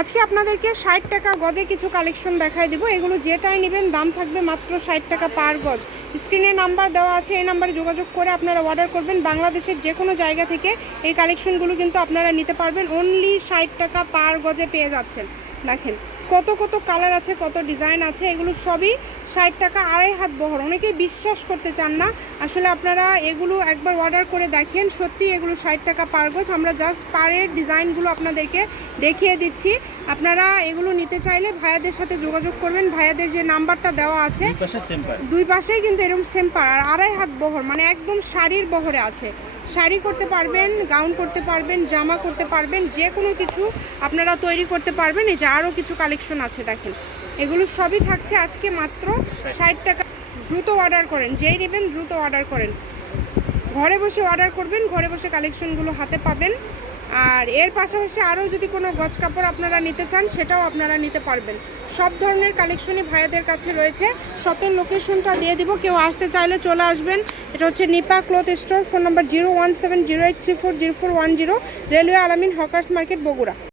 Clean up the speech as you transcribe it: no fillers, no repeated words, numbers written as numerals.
আজকে আপনাদেরকে 60 টাকা গজে কিছু কালেকশন দেখাই দিব। এগুলো যেটাই নেবেন দাম থাকবে মাত্র 60 টাকা পার গজ। স্ক্রিনে নাম্বার দেওয়া আছে, এই নাম্বারে যোগাযোগ করে আপনারা অর্ডার করবেন। বাংলাদেশের যে কোনো জায়গা থেকে এই কালেকশনগুলো কিন্তু আপনারা নিতে পারবেন। অনলি 60 টাকা পার গজে পেয়ে যাচ্ছেন। দেখেন কত কত কালার আছে, কত ডিজাইন আছে, এগুলো সবই 60 টাকা, আড়াই হাত বহর। অনেকেই বিশ্বাস করতে চান না, আসলে আপনারা এগুলো একবার অর্ডার করে দেখেন, সত্যি এগুলো 60 টাকা পার গজ। আমরা জাস্ট পাড়ের ডিজাইনগুলো আপনাদেরকে দেখিয়ে দিচ্ছি। আপনারা এগুলো নিতে চাইলে ভাইয়াদের সাথে যোগাযোগ করবেন। ভাইয়াদের যে নাম্বারটা দেওয়া আছে, দুই পাশেই কিন্তু এরকম সেম পাড়, আর আড়াই হাত বহর, মানে একদম শাড়ির বহরে আছে। শাড়ি করতে পারবেন, গাউন করতে পারবেন, জামা করতে পারবেন, যে কোনো কিছু আপনারা তৈরি করতে পারবেন। এই যে আরও কিছু কালেকশন আছে দেখেন, এগুলো সবই থাকছে আজকে মাত্র 60 টাকা। দ্রুত অর্ডার করেন, যেই নেবেন দ্রুত অর্ডার করেন। ঘরে বসে অর্ডার করবেন, ঘরে বসে কালেকশনগুলো হাতে পাবেন। আর এর পাশাপাশি আরও যদি কোনো গজ কাপড় আপনারা নিতে চান, সেটাও আপনারা নিতে পারবেন। সব ধরনের কালেকশনই ভাইয়াদের কাছে রয়েছে। শপের লোকেশনটা দিয়ে দিব, কেউ আসতে চাইলে চলে আসবেন। এটা হচ্ছে Nipa cloth store. Phone number 01708340410, railway Alamin hawkers market, Bogura.